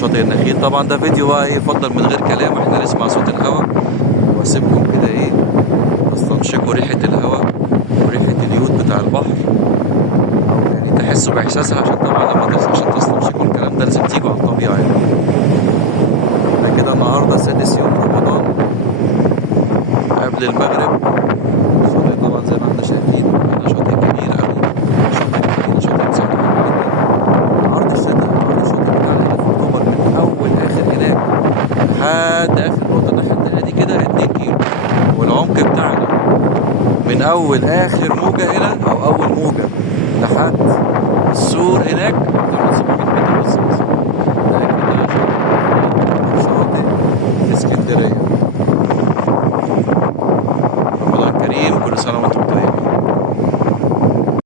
شاطئ النخيل. طبعا ده فيديو بقى ايه، يفضل من غير كلام، احنا نسمع صوت الهواء واسيبكم كده ايه تستنشقوا ريحة الهواء وريحة اليود بتاع البحر، او يعني تحسوا باحساسها. عشان طبعا عشان تستنشقوا الكلام ده لازم تيجوا على الطبيعة يعني. احنا كده النهارده سادس يوم رمضان قبل المغرب. الشاطئ طبعا زي ما احنا شايفين ده شاطئ كبير قوي، شاطئ المدينة، شاطئ مساحته كبيرة جدا. عرض الشاطئ بتاعنا هنا في اكتوبر من اول اخر هناك لحد اخر نقطة الناحية التانية دي كده 2 كيلو. والعمق بتاعنا من اول اخر موجة هنا او اول موجة لحد السور هناك اكتر من 700 متر. بس ده كده شاطئ في اسكندرية.